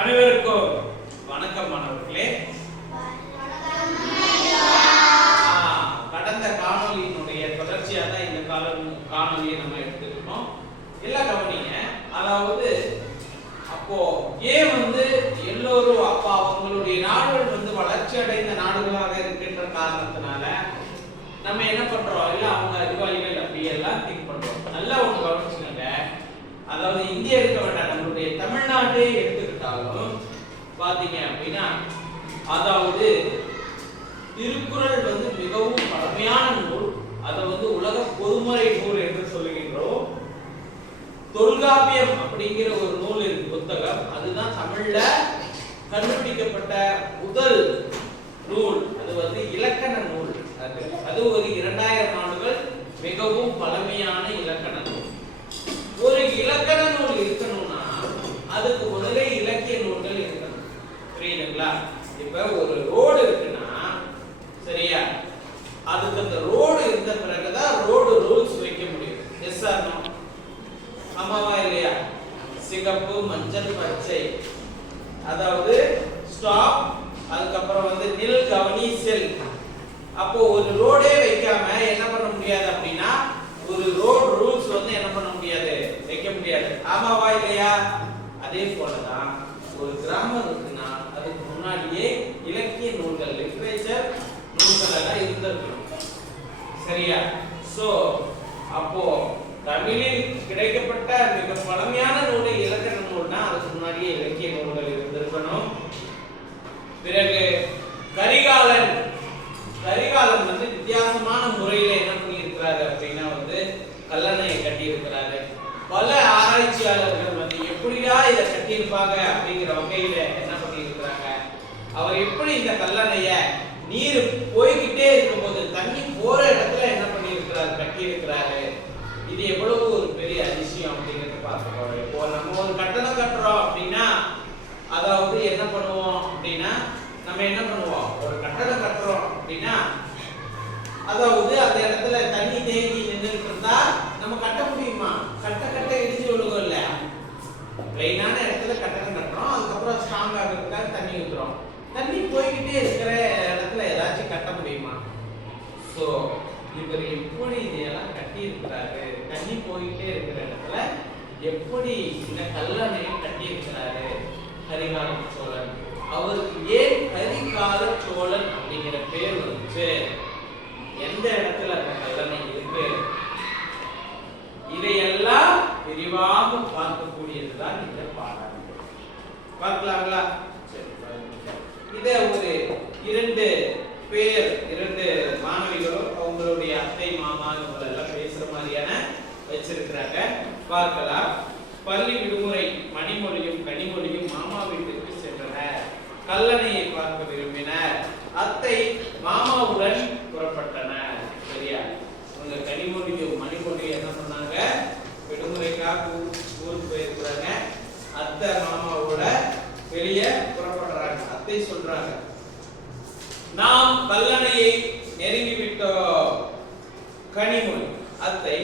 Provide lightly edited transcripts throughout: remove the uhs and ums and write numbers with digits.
அனைவருக்கும் வணக்கம் மாணவர்களே. கடந்த காணொலியினுடைய தொடர்ச்சியாக தான் இந்த காணொலியை நம்ம எடுத்துக்கிட்டோம். எல்லாம் கவனிங்க. அதாவது அப்போ ஏன் எல்லோரும் அப்பா அவங்களுடைய நாடுகள் வளர்ச்சி அடைந்த நாடுகளாக இருக்கின்ற காரணத்தினால நம்ம என்ன பண்றோம், இல்ல அவங்க அறிவாளிகள் அப்படி எல்லாம் திங்க் பண்றோம். நல்லா ஒன்று கவனிச்சுங்க. அதாவது இந்தியா இருக்க வேண்டாம், நம்மளுடைய தமிழ்நாட்டை எடுத்துக்கிட்டாலும் பாத்தீங்க அப்படின்னா, அதாவது திருக்குறள் மிகவும் பழமையான நூல். அதை உலக பொதுமறை நூல் என்று சொல்லுகின்றோம். தொல்காப்பியம் அப்படிங்கிற ஒரு நூல் இருக்கு, புத்தகம். அதுதான் தமிழ்ல கண்டுபிடிக்கப்பட்ட முதல் நூல். அது இலக்கண நூல். அது ஒரு 2000 ஆண்டுகள் மிகவும் பழமையான இலக்கண நூல். ஒரு இலக்கண நூல் இருக்கணும்னா அதுக்கு முதலே இலக்கிய நூல்கள் இருக்கணும். புரியுதுங்களா? இப்ப ஒரு ரோடு இருக்குன்னா, சரியா, அதுக்கு அந்த ரோடு இருந்த பிறகுதான் ரோடு ரூல்ஸ் வைக்க முடியும். Yes or no? ஆமாவா இல்லையா? சிகப்பு, மஞ்சள், பச்சை, அதாவது ஸ்டாப், அதுக்கப்புறம் நில், கவனி, செல். அப்போ ஒரு ரோடே வைக்காம என்ன பண்ண முடியாது அப்படின்னா, ஒரு ரோட் ரூல்ஸ் என்ன பண்ண முடியாது, வைக்க முடியாது. ஆமாவா இல்லையா? அதே போலதான் ஒரு கிராமர் இருக்குன்னா அதுக்கு முன்னாடியே இலக்கிய நூல்கள், லிட்ரேச்சர் நூல்கள் எல்லாம் இருந்திருக்கணும். சரியா? சோ அப்போ தமிழில் கிடைக்கப்பட்ட மிக பழமையான நூல் இலக்கண நூல்னா அதுக்கு முன்னாடியே இலக்கிய நூல்கள் இருந்திருக்கணும். பிறகு கரிகாலன் வித்தியாசமான முறையில என்ன பண்ணியிருக்கிறாரு அப்படின்னா கல்லணையை கட்டி இருக்கிறாரு. பல ஆராய்ச்சியாளர்கள் எப்படியா இதை கட்டியிருப்பாங்க அப்படிங்கிற வகையில என்ன பண்ணியிருக்கிறாங்க, அவர் எப்படி இந்த கல்லணைய நீர் போய்கிட்டே இருக்கும்போது தண்ணி போற இடத்துல என்ன பண்ணியிருக்கிறாரு, கட்டியிருக்கிறாரு. இது எவ்வளவு ஒரு பெரிய அதிசயம் அப்படிங்கிறது பார்க்க. இப்போ நம்ம ஒரு கட்டணம் கட்டுறோம் அப்படின்னா, அதாவது என்ன பண்ணுவோம் அப்படின்னா, நம்ம என்ன பண்ணுவோம், ஒரு கட்டடம் கட்டுறோம் அப்படின்னா, அதாவது அந்த இடத்துல தண்ணி தேங்கி நின்றுட்டு இருந்தா நம்ம கட்ட முடியுமா? கட்ட இடிஞ்சு விழுகும் இல்ல. பிளைனான இடத்துல கட்டடம் கட்டுறோம், அதுக்கப்புறம் ஸ்ட்ராங் ஆகிறதுக்காக தண்ணி ஊத்துறோம். தண்ணி போய்கிட்டே இருக்கிற இடத்துல ஏதாச்சும் கட்ட முடியுமா? சோ இவர் எப்படி இதெல்லாம் கட்டி இருக்கிறாரு, தண்ணி போய்கிட்டே இருக்கிற இடத்துல எப்படி இந்த கல்லணையை கட்டி இருக்கிறாரு கரிகால சோழன். அவருக்கு ஏன் கரிகால சோழன் அப்படிங்கிற பேர் வந்துச்சு, எந்த இடத்துல அந்த கல்லணை இருக்கு, இதையெல்லாம் விரிவாக பார்க்கக்கூடியதுதான் இந்த பாடம். பார்க்கலாங்களா? இதை ஒரு இரண்டு மாணவிகளும் அவங்களுடைய அத்தை, மாமா இவங்க எல்லாம் பேசுற மாதிரியான வச்சிருக்கிறாங்க. பார்க்கலாம். பள்ளி விடுமுறை, மணிமொழியும் கனிமொழியும் மாமா வீட்டுக்கு சென்றனர். கல்லணையை பார்க்க விரும்பினர். அத்தை மாமாவுடன் புறப்பட்டனர். சரியா? உங்க கனிமொழியும் மணிமொழியும் என்ன பண்ணாங்க, விடுமுறைக்காக ஊருக்கு போயிருக்கிறாங்க. அத்தை மாமாவோட வெளியே புறப்படுறாங்க. அத்தை சொல்றாங்க, நாம் கல்லணையை நெருங்கி விட்டோம். கனிமொழி, அத்தை,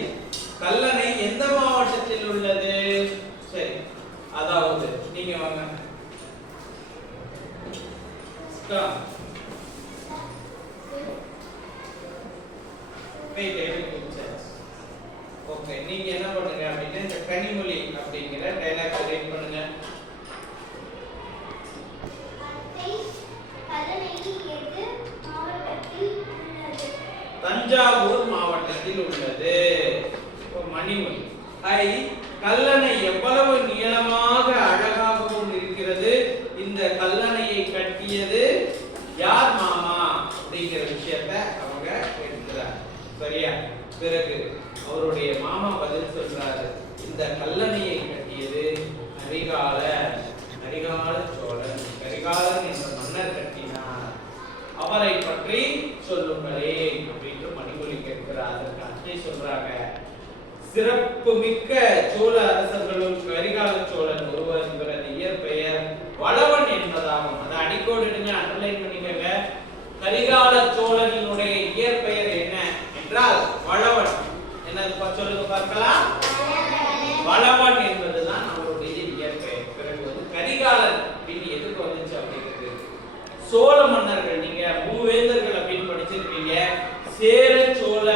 கல்லணை எந்த மாவட்டத்தில் உள்ளது? சரி, அதாவது நீங்க வாங்க. ஓகே, நீங்க என்ன பண்ணுங்க அப்படின்னா இந்த கனிமொழி அப்படிங்கிற டைலாக் ரீட் பண்ணுங்க. தஞ்சாவூர் மாவட்டத்தில் உள்ளது. மணிமொழி, கல்லணை எவ்வளவு நீளமாக அழகாகவும் இருக்கிறது. இந்த கல்லணையை கட்டியது யார் மாமா அப்படிங்கிற விஷயத்தை அவங்க எடுக்கிறார். சரியா? பிறகு அவருடைய மாமா பதில் சொல்றாரு, இந்த கல்லணையை கட்டியது கரிகால சோழன். கரிகாலன் என்ற மன்னர் கட்டினார். அவரை பற்றி சொல்லுங்களே அப்படின்னு மணிமொழி கேட்கிறார். அத்தை சொல்றாங்க, சிறப்பு மிக்க சோழ அரசர்களும் கரிகால சோழன் ஒருவர். இவரது இயற்பெயர் வளவன் என்பதாகும். அதை அடிக்கோடிடுங்க, அண்டர்லைன் பண்ணிக்கங்க. கரிகால சோழனுடைய இயற்பெயர் என்ன என்றால் வளவன். என்ன சொல்லுங்க பார்க்கலாம். வளவன் என்பதுதான் அவருடைய இயற்பெயர். பிறகு கரிகாலன் சோழ மன்னர்கள் நீங்க மூவேந்தர்கள் அப்படின்னு படிச்சிருக்கீங்க. சேர சோழ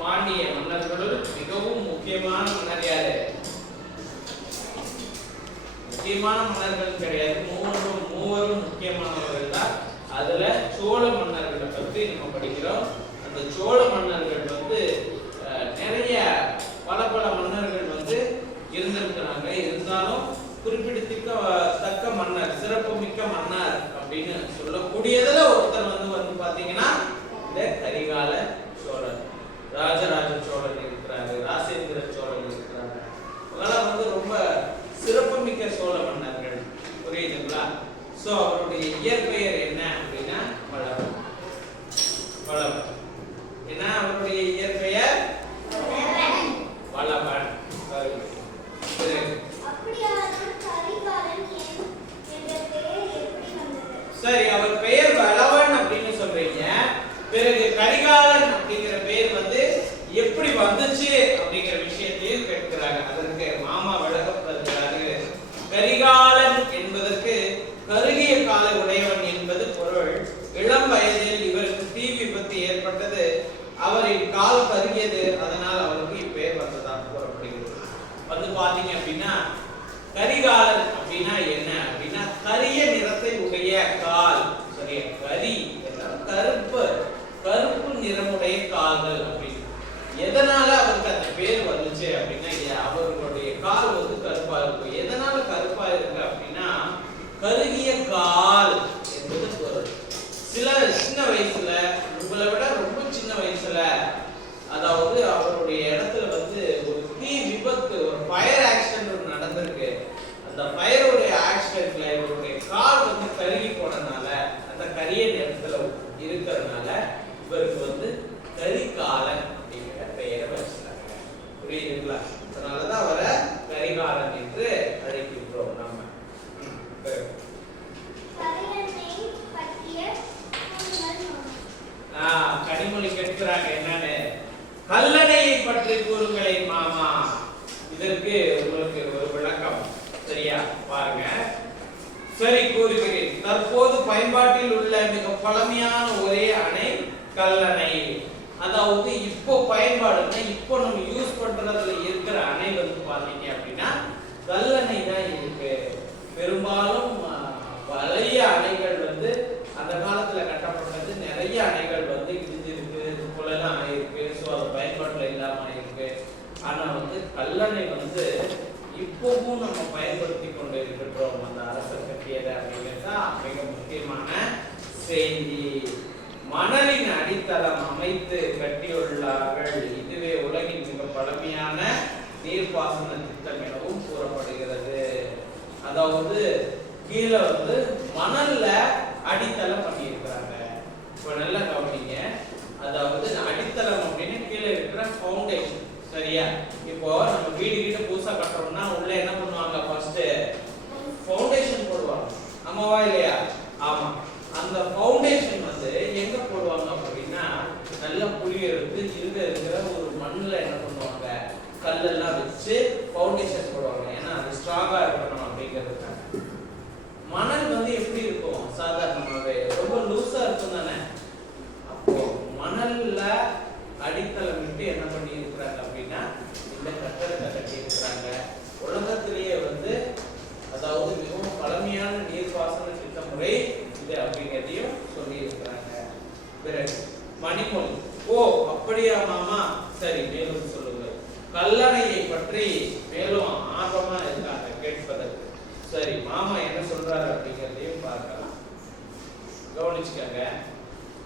பாண்டிய மன்னர்களுள் மிகவும் முக்கியமான மன்னர் யாரு? முக்கியமான மன்னர்கள் கிடையாது, மூவரும் முக்கியமானவர்கள் தான். அதுல சோழ மன்னர்களை பத்தி நம்ம படிக்கிறோம். அந்த சோழ மன்னர்கள் வந்து நிறைய பல மன்னர்கள் வந்து இருந்திருக்கிறாங்க. இருந்தாலும் குறிப்பிடத்தக்க மன்னர், சிறப்பு மிக்க மன்னர் அப்படின்னு சொல்லக்கூடியதுல ஒருத்தர் வந்து பாத்தீங்கன்னா இந்த கரிகால சோழன். ராஜராஜ சோழன் இருக்கிறாரு, ராசேந்திர சோழன் இருக்கிறாரு. அதெல்லாம் வந்து ரொம்ப சிறப்புமிக்க சோழ மன்னர்கள். புரியுதுங்களா? சோ அவருடைய இயற்பெயர் என்ன அப்படின்னா வளவன். வளவன் என்ன அவருடைய இயற்பெயர்? வளவன். சரி, அவர் பெயர் வளவன் அப்படின்னு சொல்றீங்க. பிறகு கரிகாலன் அப்படிங்கிற பெயர் வந்து எப்படி வந்துச்சு அப்படிங்கிற விஷயத்தையும் கேட்கிறாங்க. அதற்கு மாமா விளக்கப்படுத்துறாரு. கரிகாலன் என்பதற்கு கருகிய காலை உடையவன் என்பது பொருள். இளம் வயதில் இவருக்கு தீ விபத்து ஏற்பட்டது, அவரின் கால் கருகியது, அதனால் அவருக்கு இப்பெயர் வந்ததாக கூறப்படுகிறது. வந்து பாத்தீங்க அப்படின்னா கரிகாலன் அப்படின்னா என்ன அப்படின்னா கரிய நிறத்தை உடைய கால். சரியா? கரி கருப்பு நிறமுடைய கால்கள் அப்படின்னு. எதனால அவருக்கு அந்த பேர் வந்துச்சு அப்படின்னா அவர்களுடைய கால் வந்து கருப்பா இருக்கும். எதனால கருப்பா இருக்கு அப்படின்னா கருகிய கால் என்பது பொருள். சில சின்ன வயசுல, உங்களை விட ரொம்ப சின்ன வயசுல, அதாவது அவருடைய இடத்துல வந்து ஒரு தீ விபத்து, ஒரு ஃபயர் ஆக்சிடென்ட் நடந்திருக்கு. அந்த ஃபயருடைய ஆக்சிடென்ட்ல இவருடைய கால் வந்து கருகி போனதுனால, அந்த கரிய நிறத்துல இருக்கிறதுனால இவருக்கு வந்து கரிகாலன் அப்படிங்கிற பெயரை வச்சிருக்காங்க. புரியுதுங்களா? அதனாலதான் அவரை கரிகாலன் என்று அழைக்கின்றோம் நம்ம. கனிமொழி கேட்கிறாங்க என்னன்னு, கல்லணையை பற்றி கூறுங்களை மாமா. இதற்கு உங்களுக்கு ஒரு விளக்கம் சரியா? பாருங்க. சரி, கூறுகிறேன். தற்போது பயன்பாட்டில் உள்ள மிக பழமையான ஒரே அணை கல்லணை. அதாவது இப்போ பயன்பாடுன்னா இப்போ நம்ம யூஸ் பண்றதுல இருக்கிற அணை வந்து பாத்தீங்க அப்படின்னா கல்லணை தான் இருக்கு. பெரும்பாலும் பழைய அணைகள் வந்து அந்த காலத்துல கட்டப்பட்டது. நிறைய அணைகள் வந்து இடிஞ்சிருக்கு, குளம் அணை இருக்கு. ஸோ அது பயன்பாட்டுல இல்லாம இருக்கு. ஆனா வந்து கல்லணை வந்து இப்பவும் நம்ம பயன்படுத்தி கொண்டு இருக்கின்றோம். அந்த அரசர் கட்டியது அப்படிங்கிறது மிக முக்கியமான செய்தி. மணலின் அடித்தளம் அமைத்து கட்டியுள்ளார்கள். இதுவே உலகின் மிக பழமையான நீர்ப்பாசன திட்டம் எனவும் கூறப்படுகிறது. அதாவது கீழே வந்து மணல்ல அடித்தளம் பண்ணி இருக்கிறாங்க. இப்ப நல்லா கவனிங்க. அதாவது அடித்தளம் அப்படின்னு கீழே இருக்கிற ஃபவுண்டேஷன். சரியா? இப்போ நம்ம வீடு கிட்ட புதுசா கட்டுறோம்னா உள்ள என்ன பண்ணுவாங்க? ஃபர்ஸ்ட் ஃபவுண்டேஷன் போடுவாங்க. ஆமாவா இல்லையா? ஆமா. அந்த ஃபவுண்டேஷன் வந்து எங்க போடுவாங்க அப்படின்னா நல்ல புளி எடுத்து இருக்கிற ஒரு மண்ணுல என்ன பண்ணுவாங்க? கல்லெல்லாம் வச்சு ஃபவுண்டேஷன் போடுவாங்க. ஏன்னா அது ஸ்ட்ராங்கா இருக்கணும் அப்படிங்கிறதுக்காக. மணல் வந்து எப்படி இருக்கும்? சாதாரணமாவே ரொம்ப லூசா இருக்கும் தானே. அப்போ மணல்ல அடித்தளம் விட்டு என்ன பண்ணி இருக்கிறாங்க அப்படின்னா இந்த கட்டடத்தை கட்டி இருக்கிறாங்க. உலகத்திலேயே வந்து அதாவது மிகவும் பழமையான நீர்ப்பாசன திட்ட முறை இது அப்படிங்கிறதையும் சொல்லி இருக்கிறாங்க. பிறகு மணிமொழி. ஓ அப்படியா மாமா? சரி, மேலும் சொல்லுங்கள். கல்லணையை பற்றி மேலும் ஆர்வமா இருக்காங்க கேட்பதற்கு. சரி, மாமா என்ன சொல்றாரு அப்படிங்கிறதையும் பார்க்கலாம். கவனிச்சுக்கங்க.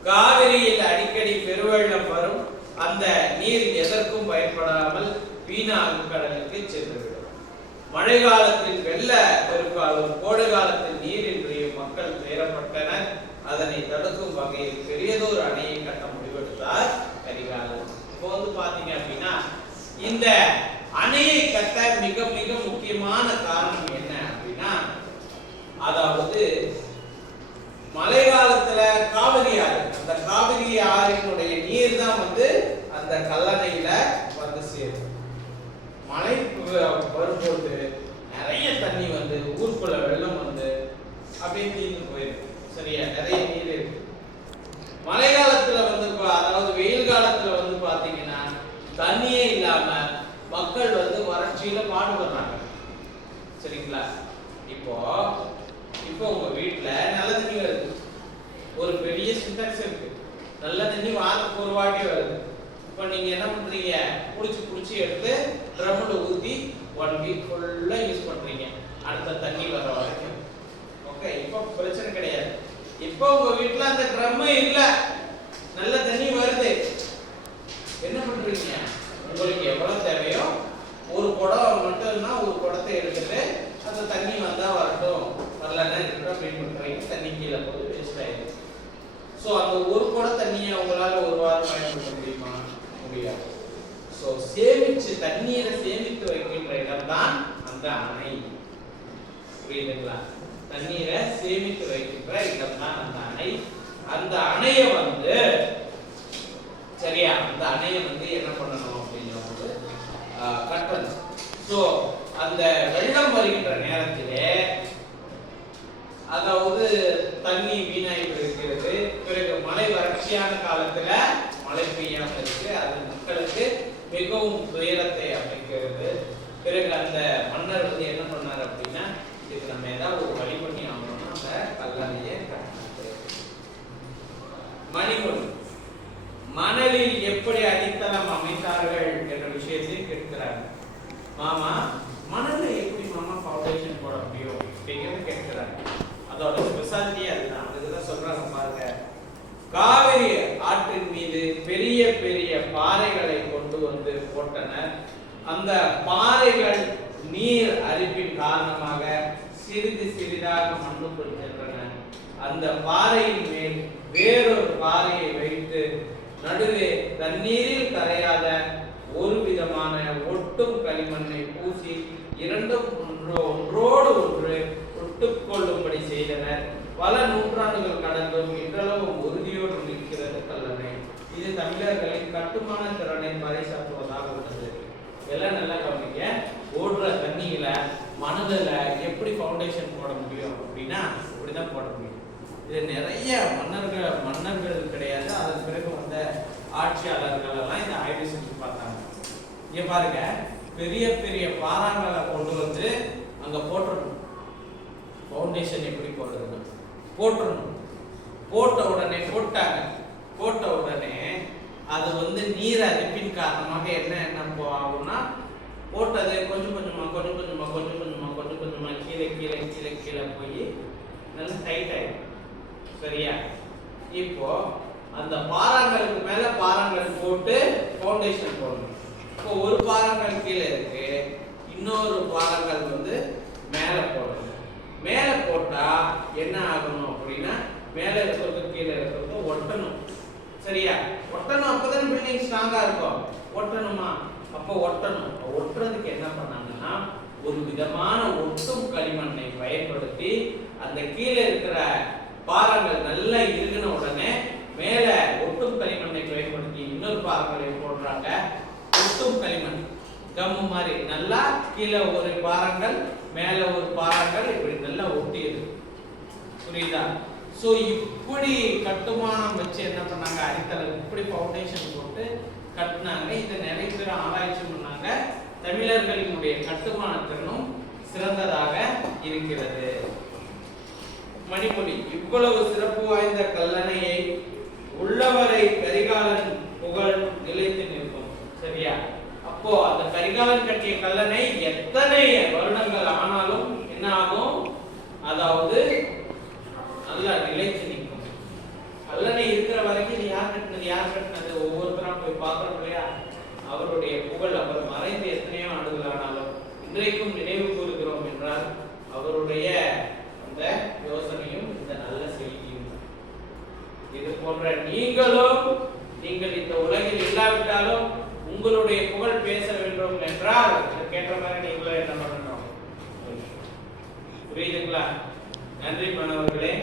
காவிரியில் அடிக்கடி பெருவெள்ளம் வரும். அந்த நீர் எதற்கும் பயன்படாமல் வீணாகும் கடலுக்கு சென்றுவிடும். மழை காலத்தில் வெள்ள பெருக்காலும் கோடை காலத்தில் நீரின்றி மக்கள் துயரப்பட்டனர். அதனை தடுக்கும் வகையில் பெரியதொரு அணையை கட்ட முடிவெடுத்தார் கரிகாலன். இப்போ வந்து பாத்தீங்க அப்படின்னா இந்த அணையை கட்ட மிக மிக முக்கியமான காரணம் என்ன அப்படின்னா, அதாவது மழை காலத்துல காவிரி ஆறு, அந்த காவிரி ஆறினுடைய நீர் தான் வந்து அந்த கல்லணையில வந்து சேரும். மழை வரும்போது நிறைய தண்ணி வந்து ஊருக்குள்ள வெள்ளம் வந்து அப்படியே தீர்ந்து போயிருக்கு. சரியா? நிறைய மக்கள் வந்து வறட்சியில பாடுபடுறாங்க. சரிங்களா? இப்போ இப்போ உங்க வீட்டுல நல்ல தண்ணி வருது, ஒரு பெரிய சின்டாக்ஸ் இருக்கு, நல்ல தண்ணி வாரத்துக்கு ஒரு வாட்டி வருது. இப்போ நீங்க என்ன பண்றீங்க, புடிச்சு எடுத்து ட்ரம்ல ஊத்தி 1 வீக் ஃபுல்லா யூஸ் பண்றீங்க, அடுத்த தண்ணி வர வரைக்கும். ஓகே, இப்போ பிரச்சனை கிடையாது. இப்போ உங்க வீட்டுல அந்த ட்ரம் இல்ல, நல்ல தண்ணி வருது, என்ன பண்றீங்க, உங்களுக்கு எவ்வளவு தேவையோ ஒரு குடம் மட்டும்னா ஒரு குடத்தை எடுத்துட்டு அந்த தண்ணி வந்தா வரட்டும், வரலன்னா இருக்கட்டும் அப்படின்னு பண்றீங்க. தண்ணி கீழே போய் வேஸ்ட் ஆயிடுது. ஸோ அந்த ஒரு குடம் தண்ணியை உங்களால ஒரு வாரம் பயன்படுத்த முடியுமா? முடியாது. ஸோ தண்ணீரை சேமித்து வைக்கின்ற இடம் தான் அந்த அணை. புரியுதுங்களா? தண்ணீரை சேமித்து வைக்கின்ற இடம் தான் அந்த அணை. அந்த அணையை வந்து சரியா, அந்த அணையை வந்து என்ன பண்ணணும் அப்படின்னா கட்டணும். ஸோ அந்த வெள்ளம் வருகின்ற நேரத்திலே, அதாவது தண்ணி வீணாகி இருக்கிறது, பிறகு மழை வறட்சியான காலத்துல மழை பெய்யாம இருக்கு, அது மக்களுக்கு மிகவும் துயரத்தை அமைக்கிறது. பிறகு அந்த மன்னர் வந்து என்ன பண்ணாரு அப்படின்னா, இதுக்கு நம்ம ஏதாவது ஒரு வழி பண்ணி ஆகணும்னா அந்த கல்லணையை கட்டினாரு. மணிமொழி மணலில் எப்படி அடித்தளம் அமைத்தார்கள் என்ற விஷயத்தை கேட்கிறார். மாமா, மணல்ல எப்படி மாமா ஃபவுண்டேஷன் போட முடியும் அப்படிங்கிறது கேட்கிறார். அதோட ஸ்பெஷாலிட்டி அதுதான். அதுதான் சொல்றாங்க பாருங்க. காவிரி ஆற்றின் மீது பெரிய பெரிய பாறைகளை கொண்டு வந்து போட்டனர். அந்த பாறைகள் நீர் அரிப்பின் காரணமாக சிறிது சிறிதாக மண்ணுக்குள் சென்றன. அந்த பாறையின் மேல் வேறொரு பாறையை வைத்து நடுவே தண்ணீரில் கரையாத ஒரு விதமான ஒட்டும் களிமண்ணை பூசி இரண்டும் ஒன்றோடு ஒன்று ஒட்டுக்கொள்ளும்படி செய்தனர். பல நூற்றாண்டுகள் கடந்தும் இன்றளவும் உறுதியோடு நிற்கிறது கல்லணை. இது தமிழர்களின் கட்டுமான திறனை பறைசாற்றுவதாக உள்ளது. எல்லாம் நல்லா கவனிங்க. ஓடுற தண்ணியில மணலில் எப்படி ஃபவுண்டேஷன் போட முடியும் அப்படின்னா இப்படிதான் போட முடியும். இது நிறைய மன்னர்கள் கிடையாது, அதன் பிறகு வந்த ஆட்சியாளர்கள் எல்லாம் இந்த ஆய்வு செஞ்சு பார்த்தாங்க. இங்க பாருங்க, பெரிய பெரிய பாறாங்களை கொண்டு வந்து அங்க போட்டுறணும். ஃபவுண்டேஷன் எப்படி போடுறது, போட்டுறணும். போட்ட உடனே போட்ட உடனே அது வந்து நீர் அரிப்பின் காரணமாக என்ன ஆகும்னா, போட்டது கொஞ்சம் கொஞ்சமா கீழே போய் நல்லா டைட் ஆயிடும். சரியா? இப்போ அந்த பாறாங்களுக்கு மேல பாறாங்கள் போட்டு ஃபவுண்டேஷன் போடணும். இப்போ ஒரு பாறாங்கள் கீழே இருக்கு, இன்னொரு பாறாங்கள் வந்து மேல போடணும். மேல போட்டா என்ன ஆகணும் அப்படின்னா, மேல இருக்கிறது கீழே இருக்கிறது ஒட்டணும். சரியா? ஒட்டணும், அப்பதான் பில்டிங் ஸ்ட்ராங்கா இருக்கும். ஒட்டணுமா? அப்போ ஒட்டுறதுக்கு என்ன பண்ணாங்கன்னா, ஒரு விதமான ஒட்டும் களிமண்ணை பயன்படுத்தி அந்த கீழே இருக்கிற பாறாங்கள் நல்லா இருகின உடனே மேல ஒட்டும் களிமண்ணை பயன்படுத்தி இன்னொரு பாறாங்களை போடுறாங்க. ஒட்டும் களிமண் கம்மு மாதிரி நல்லா கீழே ஒரு பாறாங்கள் மேல ஒரு பாறாங்கள் இப்படி நல்லா ஒட்டியது. புரியுதா? சோ இப்படி கட்டுமானம் வச்சு என்ன பண்ணாங்க, அடித்தளம் இப்படி ஃபவுண்டேஷன் போட்டு கட்டினாங்க. இதை நிறைய பேர் ஆராய்ச்சி பண்ணாங்க. தமிழர்களினுடைய கட்டுமான திறனும் சிறந்ததாக இருக்கிறது. மணிமொழி இவ்வளவு சிறப்பு வாய்ந்த கல்லணையை உள்ளவரை கரிகாலன் புகழ் நிலைத்து நிற்கும். சரியா? அப்போ அந்த கரிகாலன் கட்டிய கல்லணை எத்தனை வருடங்கள் ஆனாலும் என்ன ஆகும், அதாவது நல்லா நிலைத்து நிற்கும். கல்லணை இருக்கிற வரைக்கும் இது யார் கட்டினது ஒவ்வொருத்தரும் போய் பார்க்கணும் இல்லையா? அவருடைய புகழ், அவர் மறைந்து எத்தனையோ ஆண்டுகள் ஆனாலும் இன்றைக்கும் நினைவு கூறுகிறோம் என்றால் அவருடைய அந்த யோசனையும் இந்த நல்ல செய்தியும். இது போன்ற நீங்கள் இந்த உலகில் இல்லாவிட்டாலும் உங்களுடைய புகழ் பேச வேண்டும் என்றால் கேட்ட மாதிரி நீங்களும் என்ன பண்ணணும். புரியுதுங்களா? நன்றி மாணவர்களே.